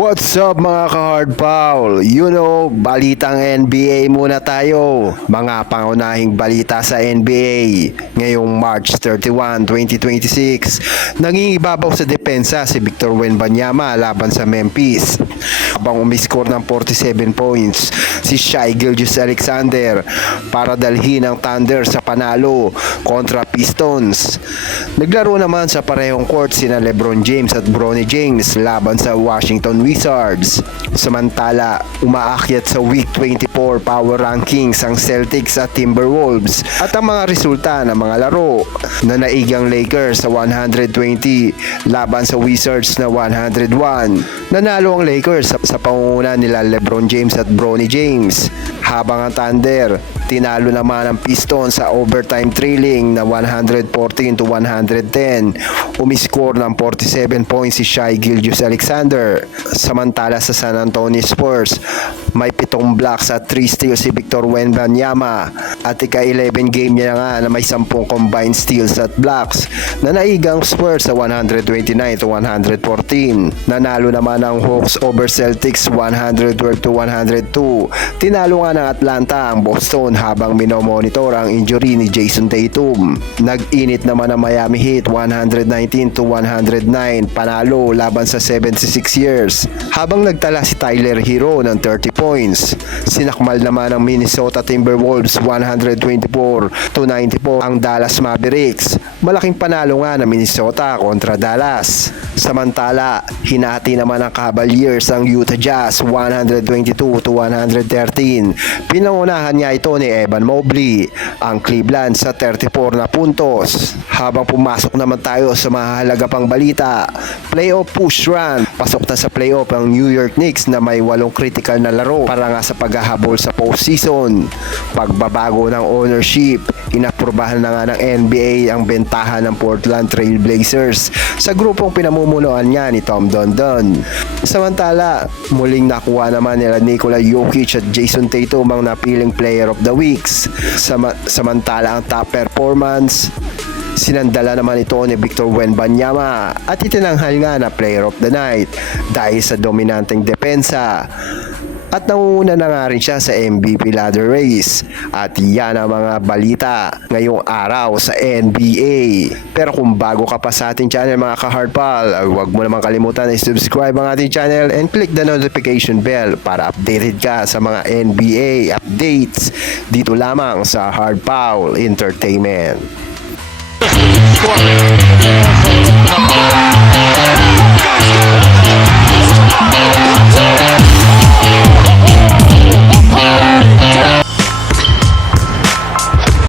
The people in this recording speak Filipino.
What's up mga ka-hard foul? You know, balitang NBA muna tayo. Mga pangunahing balita sa NBA ngayong March 31, 2026. Nangingibabaw sa depensa si Victor Wembanyama laban sa Memphis. Habang umiscore ng 47 points si Shai Gilgeous-Alexander para dalhin ang Thunder sa panalo kontra Pistons. Naglaro naman sa parehong court sina LeBron James at Bronny James laban sa Washington Wizards. Samantala, umaakyat sa Week 24 power rankings ang Celtics at Timberwolves at ang mga resulta ng mga laro na naigang Lakers sa 120 laban sa Wizards na 101. Nanalo ang Lakers sa pangunguna nila LeBron James at Bronny James, habang ang Thunder tinalo naman ang Pistons sa overtime trailing na 114-110. Umiscore ng 47 points si Shai Gilgeous-Alexander. Samantala sa San Antonio Spurs, may 7 blocks at 3 steals si Victor Wembanyama at ika-11 game niya nga na may 10 combined steals at blocks na naigang Spurs sa 129-114. Nanalo naman ang Hawks over Celtics 112-102. Tinalo nga ng Atlanta ang Boston habang minomonitor ang injury ni Jason Tatum. Nag-init naman ang Miami Heat 119-109, panalo laban sa 76 years. Habang nagtala si Tyler Hero ng 30 points. Sinakmal naman ang Minnesota Timberwolves 124-94 ang Dallas Mavericks. Malaking panalo nga ng Minnesota kontra Dallas. Samantala, hinati naman ang Cavaliers ang Utah Jazz 122-113. Pinangunahan niya ito ni Evan Mobley ang Cleveland sa 34 na puntos. Habang pumasok naman tayo sa mahalaga pang balita, playoff push run. Pasok na sa playoff ang New York Knicks na may 8 critical na laro para nga sa paghahabol sa postseason. Pagbabago ng ownership, inaprubahan na nga ng NBA ang bentahan ng Portland Trail Blazers sa grupong pinamumunuan niya ni Tom Dundon. Samantala, muling nakuha naman nila Nikola Jokic at Jason Tatum ang napiling Player of the Weeks. Samantala ang top performance, sinandala naman ito ni Victor Wembanyama at itinanghal nga na Player of the Night dahil sa dominanteng depensa. At nangunguna na nga rin siya sa MVP ladder race. At yan ang mga balita ngayong araw sa NBA. Pero kung bago ka pa sa ating channel mga ka-hardpal, huwag mo naman kalimutan na subscribe ang ating channel and click the notification bell para updated ka sa mga NBA updates dito lamang sa Hardpal Entertainment. Guys,